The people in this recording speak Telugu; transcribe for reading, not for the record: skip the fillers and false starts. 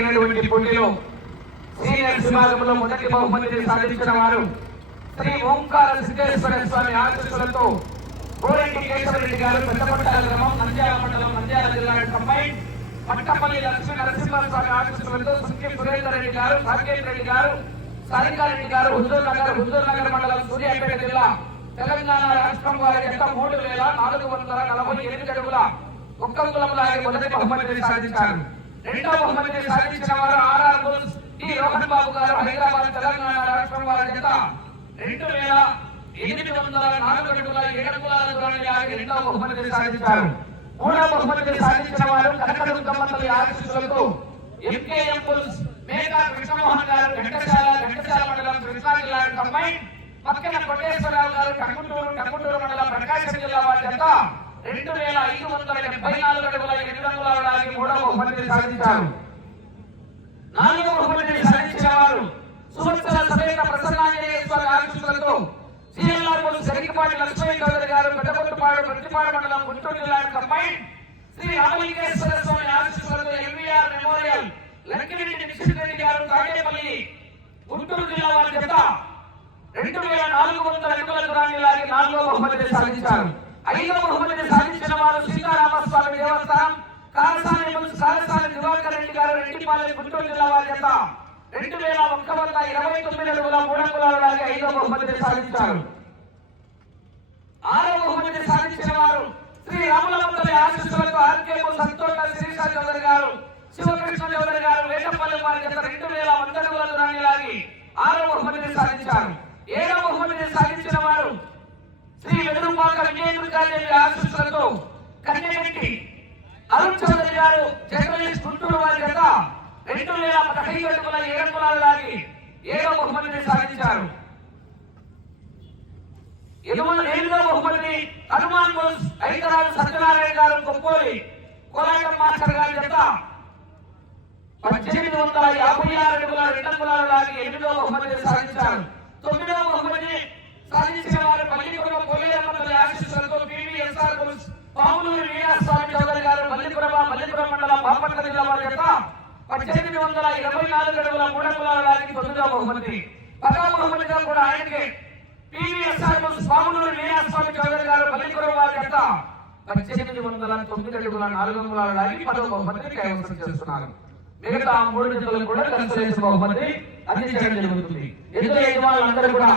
పోటీలో సీనియర్స్ విభాగంలో మొదటి బహుమతిని సాధించిన వారు శ్రీ ఓంకార సిద్ధేశ్వర స్వామి ఆశీస్సులతో గోరెడ్డి కేశవరెడ్డి గారు పెద్దపట్టాల గ్రామం నంద్యాల మండలం నంద్యాల జిల్లా కంబైన్ మట్టపల్లి లక్ష్మీ నరసింహస్వామి ఆశీస్సులతో సుఖి సురేందర్ రెడ్డి గారు సాకేత్ రెడ్డి గారు సారికారెడ్డి గారు హుజూర్ నగర్ మండలం సూర్యాపేట జిల్లా తెలంగాణ రాష్ట్రం వారి యొక్క 3,447 అడుగుల ఒక్క అంగుళంలో మొదటి బహుమతిని సాధించారు. రెండవ బహుమతిని సాధించిన వారు ఆర్ఆర్ బుల్స్ టి రోహన్ బాబు గారు హైదరాబాద్ తెలంగాణ రాష్ట్రం వారి యొక్క 2,804 అడుగుల 7 అంగుళాల దూరాన్ని లాగి రెండవ బహుమతిని సాధించారు. మూడవ బహుమతిని సాధించిన వారు కనకదుర్గమ్మ ఆశీస్సులతో ఎంకేఎం బుల్స్ మేకా కృష్ణమోహన్ గారు ఘంటసాల మండలం కృష్ణా జిల్లా కంబైన్ పక్కన కోటేశ్వరరావు గారు టంగుటూరు మండలం ప్రకాశం జిల్లా వారి చేత 2,574 అడుగుల 8 అంగుళాల లాగి మూడవ బహుమతిని సాధించారు. నాలుగవ బహుమతిని సాధించిన వారు సువత్సల సమేత ప్రసన్నాంజనేయ స్వామి ఆశీస్సులతో సిఎల్ఆర్ బుల్ సెరికిపాటి లక్ష్మీ చౌదరి గారు పెద్దపొట్టుపాడు ప్రతిపాడు మండలం గుంటూరు జిల్లా కంబైన్ శ్రీ రామలింగేశ్వర స్వామి ఆశీస్సులతో ఎంవీఆర్ మెమోరియల్ లక్కిరెడ్డి నిశ్చిత్ రెడ్డి గారు తాడేపల్లి గుంటూరు జిల్లా వారి చేత 2,400 అడుగుల దూరాన్ని లాగి నాలుగవ బహుమతిని సాధించారు. ఐదవ బహుమతిని సాధించిన వారు సీతారామస్వామి దేవస్థానం కారసాని దివాకర్ రెడ్డి గారు రెడ్డిపాలెం గుంటూరు జిల్లా వారి చేత 2,129 అడుగుల 3 అంగుళాల లాగి ఐదవ బహుమతిని సాధించారు. ఆరవ బహుమతిని సాధించిన వారు శ్రీ రాములమ్మ ఆశీస్సులతో ఆర్కేపు సంతోష శ్రీశా చౌదరి గారు శివకృష్ణ చౌదరి గారు వేటపల్లి వారి చేత 2,100 అడుగుల దూరాన్ని లాగి ఆరవ బహుమతిని సాధించారు. ఏడవ బహుమతిని సాధించిన వారు శ్రీ వెదురుపాక విజయేంద్రదేవి ఆశీస్సులతో కన్యగంటి అరుణ్ చౌదరి గారు జర్నలిస్ట్ గుంటూరు వారి చేత 2,15 అడుగుల 7 అంగుళాల లాగి ఏడవ బహుమతిని సాధించారు. ఎనిమిదవ బహుమతిని హనుమాన్ బుల్స్ హైదరాబాద్ సత్యనారాయణ గారు కొప్పోలి కోలాటం మాస్టర్ గారి చేత 1,856 అడుగుల 2 అంగుళాల లాగి 8వ బహుమతిని సాధించారు. 9వ బహుమతిని సాధించిన వారు పల్లిపురం పోలేరమ్మ ఆశీస్సులతో పివిఎస్ఆర్ బుల్స్ పాములూరు వీరాస్వామి చౌదరి గారు మల్లిపురం మండలం బాపట్ల జిల్లా వారి చేత 1,824 అడుగుల 3 అంగుళాల లాగి 9వ బహుమతి. 10వ బహుమతిగా కూడా ఆయనకి పివిఎస్ఆర్ బుల్స్ పాములూరు వీరాస్వామి చౌదరి గారు మల్లిపురం వారి చేత 1,809 అడుగుల 4 అంగుళాల లాగి 10వ బహుమతిని కైవసం చేస్తున్నారు. మిగతా 3 జతలకు కూడా కన్సలేషన్ బహుమతి అందించడం జరుగుతుంది. ఎందుకు యజమానులందరూ కూడా